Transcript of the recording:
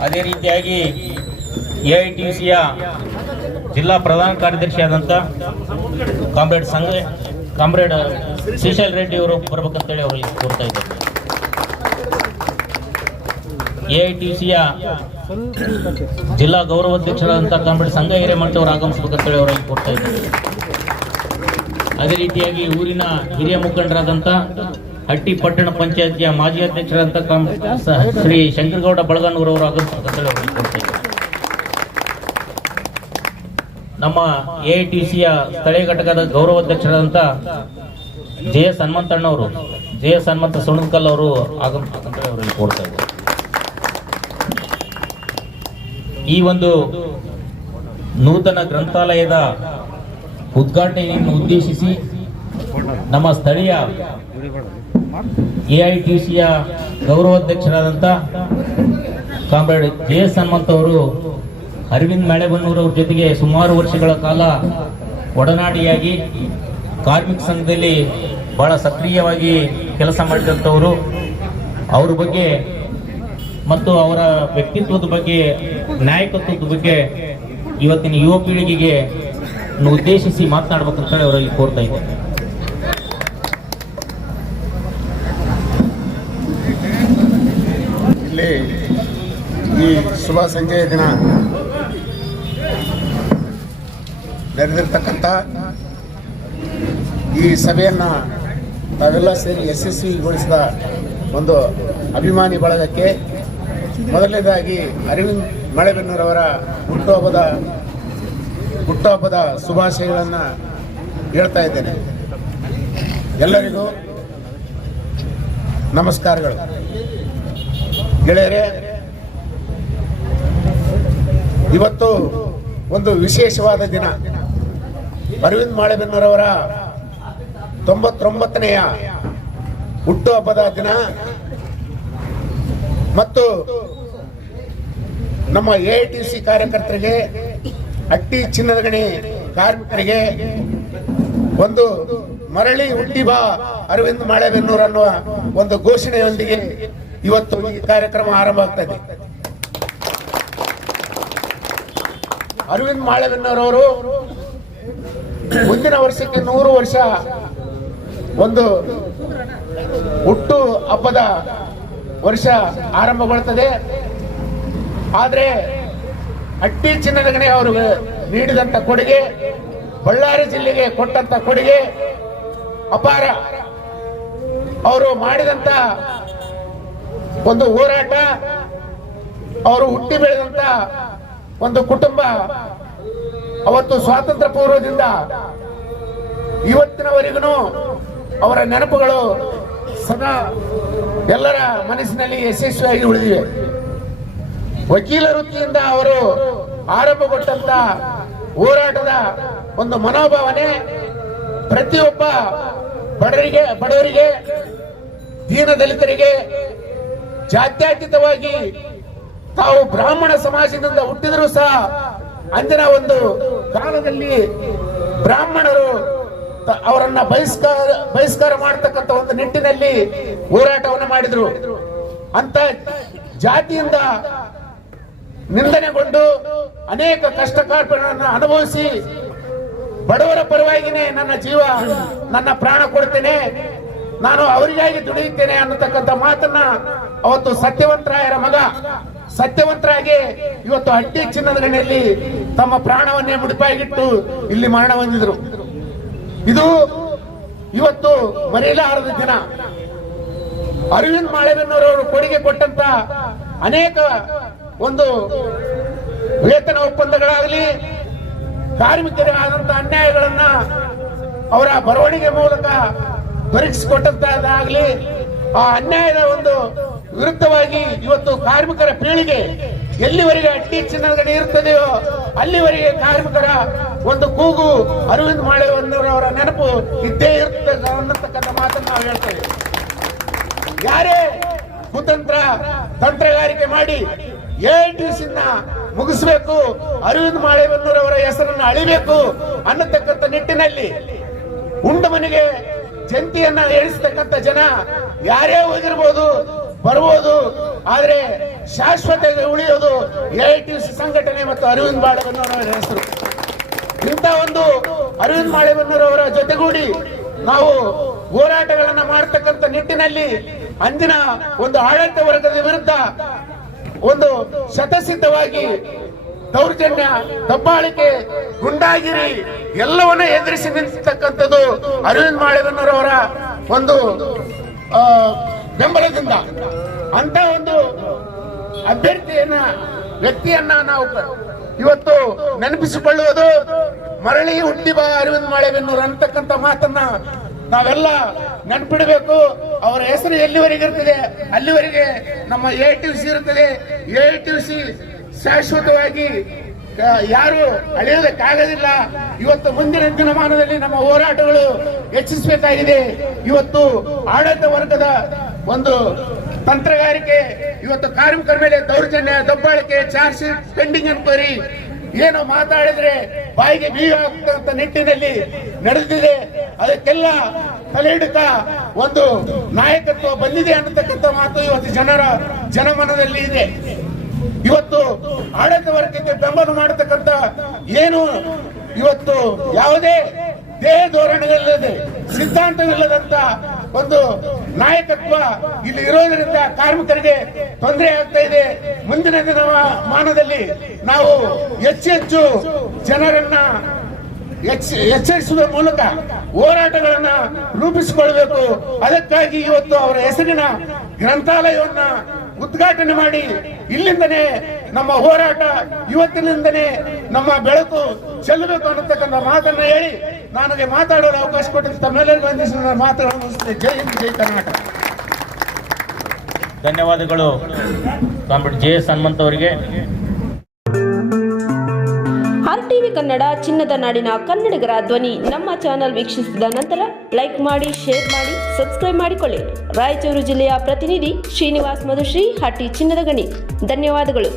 ಅದೇ ರೀತಿಯಾಗಿ A I T ಸಿಯ ಜಿಲ್ಲಾ ಪ್ರಧಾನ ಕಾರ್ಯದರ್ಶಿಯಾದಂಥ ಕಾಮ್ರೇಡ್ ಸಂಘ, ಕಾಮ್ರೇಡ್ ಶ್ರೀಶೈಲ್ ರೆಡ್ಡಿ ಅವರು ಬರ್ಬೇಕಂತೇಳಿ ಅವರು ಕೋರ್ತಾ ಇದ್ದಾರೆ ಎ ಐ ಟಿ ಸಿಯ ಜಿಲ್ಲಾ ಗೌರವಾಧ್ಯಕ್ಷರಾದಂಥ ಕಾಮ್ರೇಡ್ ಸಂಘ ಹಿರೇಮಠ ಅವರು ಆಗಮಿಸ್ಬೇಕಂತೇಳಿ ಅವರಲ್ಲಿ ಕೋರ್ತಾ ಇದ್ದಾರೆ ಅದೇ ರೀತಿಯಾಗಿ ಊರಿನ ಹಿರಿಯ ಮುಖಂಡರಾದಂಥ ಹಟ್ಟಿ ಪಟ್ಟಣ ಪಂಚಾಯತಿಯ ಮಾಜಿ ಅಧ್ಯಕ್ಷರಂತ ಶ್ರೀ ಶಂಕರಗೌಡ ಬಳಗನೂರವರು ಇದ್ದಾರೆ ನಮ್ಮ ಎ ಟಿ ಸಿಯ ಸ್ಥಳೀಯ ಘಟಕದ ಗೌರವಾಧ್ಯಕ್ಷರಾದಂಥ ಜೆ ಎಸ್ ಹನುಮಂತಣ್ಣವರು ಜೆ ಎಸ್ ಹನುಮಂತ ಸುಣಕಲ್ ಅವರು ಆಗಮಿಸಬೇಕಂತೇಳಿ ಕೊಡ್ತಾ ಇದ್ದಾರೆ. ಈ ಒಂದು ನೂತನ ಗ್ರಂಥಾಲಯದ ಉದ್ಘಾಟನೆಯನ್ನು ಉದ್ದೇಶಿಸಿ ನಮ್ಮ ಸ್ಥಳೀಯ ಎ ಐ ಟಿ ಸಿಯ ಗೌರವಾಧ್ಯಕ್ಷರಾದಂಥ ಕಾಮ್ರೇಡ್ ಜೆ ಎಸ್ ಹನುಮಂತ್ ಅವರು ಅರವಿಂದ್ ಮ್ಯಾಳೆಬನ್ನೂರವ್ರ ಜೊತೆಗೆ ಸುಮಾರು ವರ್ಷಗಳ ಕಾಲ ಒಡನಾಡಿಯಾಗಿ ಕಾರ್ಮಿಕ ಸಂಘದಲ್ಲಿ ಬಹಳ ಸಕ್ರಿಯವಾಗಿ ಕೆಲಸ ಮಾಡಿದಂಥವರು. ಅವ್ರ ಬಗ್ಗೆ ಮತ್ತು ಅವರ ವ್ಯಕ್ತಿತ್ವದ ಬಗ್ಗೆ, ನಾಯಕತ್ವದ ಬಗ್ಗೆ ಇವತ್ತಿನ ಯುವ ಪೀಳಿಗೆಗೆ ಉದ್ದೇಶಿಸಿ ಮಾತನಾಡ್ಬೇಕಂತೇಳಿ ಅವರಲ್ಲಿ ಕೋರ್ತಾ ಇದ್ದೇನೆ ಇಲ್ಲಿ ಈ ಶುಭ ಸಂಜೆಯ ದಿನ ನಡೆದಿರ್ತಕ್ಕಂಥ ಈ ಸಭೆಯನ್ನು ತಾವೆಲ್ಲ ಸೇರಿ ಯಶಸ್ವಿಗೊಳಿಸಿದ ಒಂದು ಅಭಿಮಾನಿ ಬಳಗಕ್ಕೆ ಮೊದಲನೇದಾಗಿ ಅರವಿಂದ್ ಮಳೆಬೆನ್ನೂರವರ ಹುಟ್ಟುಹಬ್ಬದ ಹುಟ್ಟುಹಬ್ಬದ ಶುಭಾಶಯಗಳನ್ನು ಹೇಳ್ತಾ ಇದ್ದೇನೆ. ಎಲ್ಲರಿಗೂ ನಮಸ್ಕಾರಗಳು. ಗೆಳೆಯರೇ ಇವತ್ತು ಒಂದು ವಿಶೇಷವಾದ ದಿನ. ಅರವಿಂದ್ ಮಾಳೆಬೆನ್ನೂರವರ ತೊಂಬತ್ತೊಂಬತ್ತನೆಯ ಹುಟ್ಟುಹಬ್ಬದ ದಿನ. ಮತ್ತು ನಮ್ಮ ಎ ಟಿ ಸಿ ಕಾರ್ಯಕರ್ತರಿಗೆ, ಅಟ್ಟಿ ಚಿನ್ನದ ಗಣಿ ಕಾರ್ಮಿಕರಿಗೆ ಒಂದು ಮರಳಿ ಹುಟ್ಟಿ ಬಾ ಅರವಿಂದ್ ಮಾಳೆಬೆನ್ನೂರು ಅನ್ನುವ ಒಂದು ಘೋಷಣೆಯೊಂದಿಗೆ ಇವತ್ತು ಈ ಕಾರ್ಯಕ್ರಮ ಆರಂಭ ಆಗ್ತಾ ಇದೆ ಅರವಿಂದ್ ಮಾಳೆಬೆನ್ನೂರವರು ಮುಂದಿನ ವರ್ಷಕ್ಕೆ ನೂರು ವರ್ಷ ಒಂದು ಹುಟ್ಟು ಹಬ್ಬದ ವರ್ಷ ಆರಂಭಗೊಳ್ಳುತ್ತದೆ ಆದರೆ ಅಟ್ಟಿ ಚಿನ್ನದ ಗಣಿ ಅವರು ನೀಡಿದಂತ ಕೊಡುಗೆ, ಬಳ್ಳಾರಿ ಜಿಲ್ಲೆಗೆ ಕೊಟ್ಟಂತ ಕೊಡುಗೆ, ಅಪಾರ ಅವರು ಮಾಡಿದಂತ ಒಂದು ಹೋರಾಟ, ಅವರು ಹುಟ್ಟಿ ಬೆಳೆದಂತ ಒಂದು ಕುಟುಂಬ ಅವತ್ತು ಸ್ವಾತಂತ್ರ್ಯ ಪೂರ್ವದಿಂದ ಇವತ್ತಿನವರೆಗೂ ಅವರ ನೆನಪುಗಳು ಸದಾ ಎಲ್ಲರ ಮನಸ್ಸಿನಲ್ಲಿ ಯಶಸ್ವಿಯಾಗಿ ಉಳಿದಿವೆ. ವಕೀಲ ವೃತ್ತಿಯಿಂದ ಅವರು ಆರಂಭಗೊಟ್ಟಂತ ಹೋರಾಟದ ಒಂದು ಮನೋಭಾವನೆ ಪ್ರತಿಯೊಬ್ಬ ಬಡವರಿಗೆ ಬಡವರಿಗೆ, ದೀನ ದಲಿತರಿಗೆ ಜಾತ್ಯತೀತವಾಗಿ ತಾವು ಬ್ರಾಹ್ಮಣ ಸಮಾಜದಿಂದ ಹುಟ್ಟಿದರೂ ಸಹ ಅಂದಿನ ಒಂದು ಕಾಲದಲ್ಲಿ ಬ್ರಾಹ್ಮಣರು ಅವರನ್ನ ಬಹಿಷ್ಕಾರ ಬಹಿಷ್ಕಾರ ಮಾಡತಕ್ಕಂತ ಒಂದು ನಿಟ್ಟಿನಲ್ಲಿ ಹೋರಾಟವನ್ನು ಮಾಡಿದ್ರು. ಅಂತ ಜಾತಿಯಿಂದ ನಿಂದನೆಗೊಂಡು ಅನೇಕ ಕಷ್ಟ ಕಾರ್ಪಣ್ಯಗಳನ್ನು ಅನುಭವಿಸಿ ಬಡವರ ಪರವಾಗಿನೇ ನನ್ನ ಜೀವ, ನನ್ನ ಪ್ರಾಣ ಕೊಡ್ತೇನೆ, ನಾನು ಅವರಿಗಾಗಿ ದುಡಿಯುತ್ತೇನೆ ಅನ್ನತಕ್ಕಂಥ ಮಾತನ್ನ ಅವತ್ತು ಸತ್ಯವಂತರಾಯರ ಮಗ ಸತ್ಯವಂತರಾಗಿ ಇವತ್ತು ಹಟ್ಟಿ ಚಿನ್ನದ ಗಣಿಯಲ್ಲಿ ತಮ್ಮ ಪ್ರಾಣವನ್ನೇ ಮುಡಿಪಾಗಿಟ್ಟು ಇಲ್ಲಿ ಮರಣ ಹೊಂದಿದ್ರು. ಇದು ಇವತ್ತು ಮರೆಯಲಾರದ ದಿನ. ಅರವಿಂದ್ ಅವರು ಕೊಡುಗೆ ಕೊಟ್ಟಂತ ಅನೇಕ ಒಂದು ವೇತನ ಒಪ್ಪಂದಗಳಾಗಲಿ, ಕಾರ್ಮಿಕರಿಗೆ ಆದಂತ ಅನ್ಯಾಯಗಳನ್ನ ಅವರ ಬರವಣಿಗೆ ಮೂಲಕ ದೊರಕಿಸಿಕೊಟ್ಟಂತದ್ದಾಗಲಿ ಆ ಅನ್ಯಾಯದ ಒಂದು ವಿರುದ್ಧವಾಗಿ ಇವತ್ತು ಕಾರ್ಮಿಕರ ಪೀಳಿಗೆ ಎಲ್ಲಿವರೆಗೆ ಅಟ್ಟಿ ಚಿನ್ನದಡಿ ಇರ್ತದೆಯೋ ಅಲ್ಲಿವರೆಗೆ ಕಾರ್ಮಿಕರ ಒಂದು ಕೂಗು ಅರವಿಂದ್ ಅವರ ನೆನಪು ಇದ್ದೇ ಇರುತ್ತೆ ಅನ್ನತಕ್ಕಂಥ ಮಾತನ್ನು ನಾವು ಹೇಳ್ತೇವೆ. ಯಾರೇ ಕುತಂತ್ರ ತಂತ್ರಗಾರಿಕೆ ಮಾಡಿ ಎನ್ನ ಮುಗಿಸ್ಬೇಕು, ಅರವಿಂದ್ ಮಾಳೆಬೆನ್ನೂರವರ ಹೆಸರನ್ನು ಅಳಿಬೇಕು ಅನ್ನತಕ್ಕಂಥ ನಿಟ್ಟಿನಲ್ಲಿ ಉಂಡ ಮನೆಗೆ ಜಂತಿಯನ್ನ ಎಣಿಸ್ತಕ್ಕಂಥ ಜನ ಯಾರೇ ಹೋಗಿರ್ಬೋದು ಬರ್ಬೋದು. ಆದ್ರೆ ಶಾಶ್ವತ ಉಳಿಯೋದು ಎ ಸಂಘಟನೆ ಮತ್ತು ಅರವಿಂದ್ ಬಾಳಗನ್ನವರ ಹೆಸರು. ಇಂಥ ಒಂದು ಅರವಿಂದ್ ಮಾಳೆಬನ್ನರವರ ಜೊತೆಗೂಡಿ ನಾವು ಹೋರಾಟಗಳನ್ನು ಮಾಡತಕ್ಕಂಥ ನಿಟ್ಟಿನಲ್ಲಿ ಅಂದಿನ ಒಂದು ಆಡಳಿತ ವರ್ಗದ ವಿರುದ್ಧ ಒಂದು ಶತಸಿದ್ಧವಾಗಿ ದೌರ್ಜನ್ಯ, ದಬ್ಬಾಳಿಕೆ, ಗುಂಡಾಗಿರಿ ಎಲ್ಲವನ್ನ ಎದುರಿಸಿ ನಿಂತಕ್ಕಂಥದ್ದು ಅರವಿಂದ್ ಮಾಳೆಬನ್ನರವರ ಒಂದು ಬೆಂಬಲದಿಂದ ಅಂತ ಒಂದು ಅಭ್ಯರ್ಥಿಯನ್ನ, ವ್ಯಕ್ತಿಯನ್ನ ನಾವು ಇವತ್ತು ನೆನಪಿಸಿಕೊಳ್ಳುವುದು ಮರಳಿ ಹುಟ್ಟಿ ಬಾ ಅರವಿಂದ ಮಾಳೆಬೆನ್ನೂರು ಅಂತಕ್ಕಂಥ ಮಾತನ್ನ ನಾವೆಲ್ಲ ನೆನ್ಪಿಡಬೇಕು. ಅವರ ಹೆಸರು ಎಲ್ಲಿವರೆಗೆ ಇರ್ತದೆ? ಅಲ್ಲಿವರೆಗೆ ನಮ್ಮ ಎ ಟಿ ಸಿ ಇರುತ್ತದೆ. ಎ ಟಿ ಸಿ ಶಾಶ್ವತವಾಗಿ ಯಾರು ಅಳೆಯೋದಕ್ಕಾಗೋದಿಲ್ಲ ಇವತ್ತು ಮುಂದಿನ ದಿನಮಾನದಲ್ಲಿ ನಮ್ಮ ಹೋರಾಟಗಳು ಹೆಚ್ಚಿಸಬೇಕಾಗಿದೆ ಇವತ್ತು ಆಡಳಿತ ವರ್ಗದ ಒಂದು ತಂತ್ರಗಾರಿಕೆ, ಇವತ್ತು ಕಾರ್ಮಿಕರ ಮೇಲೆ ದೌರ್ಜನ್ಯ, ದಬ್ಬಾಳಿಕೆ, ಚಾರ್ಜ್ ಶೀಟ್ ಪೆಂಡಿಂಗ್ ಎನ್ಕ್ವೈರಿ ಏನೋ ಮಾತಾಡಿದ್ರೆ ಬಾಯಿಗೆ ಬೀಗ ಹಾಕುವಂತ ನಿಟ್ಟಿನಲ್ಲಿ ನಡೆದಿದೆ. ಅದಕ್ಕೆಲ್ಲ ತಲೆ ಹಿಡಿತ ಒಂದು ನಾಯಕತ್ವ ಬಂದಿದೆ ಅನ್ನತಕ್ಕಂಥ ಮಾತು ಇವತ್ತು ಜನರ ಜನಮನದಲ್ಲಿ ಇದೆ. ಇವತ್ತು ಆಡಳಿತ ವರ್ಗಕ್ಕೆ ಬೆಂಬಲ ಮಾಡತಕ್ಕಂತ ಏನು ಇವತ್ತು ಯಾವುದೇ ದೇಹ ಧೋರಣೆಗಳಿಲ್ಲದೆ, ಸಿದ್ಧಾಂತವಿಲ್ಲದಂತ ಒಂದು ನಾಯಕತ್ವ ಇಲ್ಲಿ ಇರೋದ್ರಿಂದ ಕಾರ್ಮಿಕರಿಗೆ ತೊಂದರೆ ಆಗ್ತಾ ಇದೆ. ಮುಂದಿನ ದಿನಮಾನದಲ್ಲಿ ನಾವು ಹೆಚ್ಚು ಹೆಚ್ಚು ಜನರನ್ನ ಎಚ್ಚ- ಎಚ್ಚರಿಸುವ ಮೂಲಕ ಹೋರಾಟಗಳನ್ನ ರೂಪಿಸಿಕೊಳ್ಬೇಕು. ಅದಕ್ಕಾಗಿ ಇವತ್ತು ಅವರ ಹೆಸರಿನ ಗ್ರಂಥಾಲಯವನ್ನ ಉದ್ಘಾಟನೆ ಮಾಡಿ ಇಲ್ಲಿಂದನೇ ನಮ್ಮ ಹೋರಾಟ, ಇವತ್ತಿನಿಂದನೇ ನಮ್ಮ ಬೆಳಕು ಚೆಲ್ಲಬೇಕು ಅನ್ನತಕ್ಕಂಥ ಮಾತನ್ನ ಹೇಳಿ ನನಗೆ ಮಾತಾಡಲು ಅವಕಾಶ ಕೊಟ್ಟಿದ್ದ ತಮ್ಮೆಲ್ಲರಿಗೂ ವಂದಿಸಿ ನನ್ನ ಮಾತುಗಳನ್ನು ಮುಗಿಸ್ತೇನೆ. ಜೈ ಹಿಂದ್ ಜೈ ಕರ್ನಾಟಕ. ಧನ್ಯವಾದಗಳು. ಕಾಮ್ರೇಡ್ ಜೆ ಎಸ್ ಹನುಮಂತ್ ಅವರಿಗೆ. ಆರ್ ಟಿವಿ ಕನ್ನಡ ಚಿನ್ನದ ನಾಡಿನ ಕನ್ನಡಿಗರ ಧ್ವನಿ ನಮ್ಮ ಚಾನೆಲ್ ವೀಕ್ಷಿಸಿದ ನಂತರ ಲೈಕ್ ಮಾಡಿ ಶೇರ್ ಮಾಡಿ ಸಬ್ಸ್ಕ್ರೈಬ್ ಮಾಡಿಕೊಳ್ಳಿ. ರಾಯಚೂರು ಜಿಲ್ಲೆಯ ಪ್ರತಿನಿಧಿ ಶ್ರೀನಿವಾಸ್ ಮಧುಶ್ರೀ ಹಟ್ಟಿ ಚಿನ್ನದ ಗಣಿ. ಧನ್ಯವಾದಗಳು.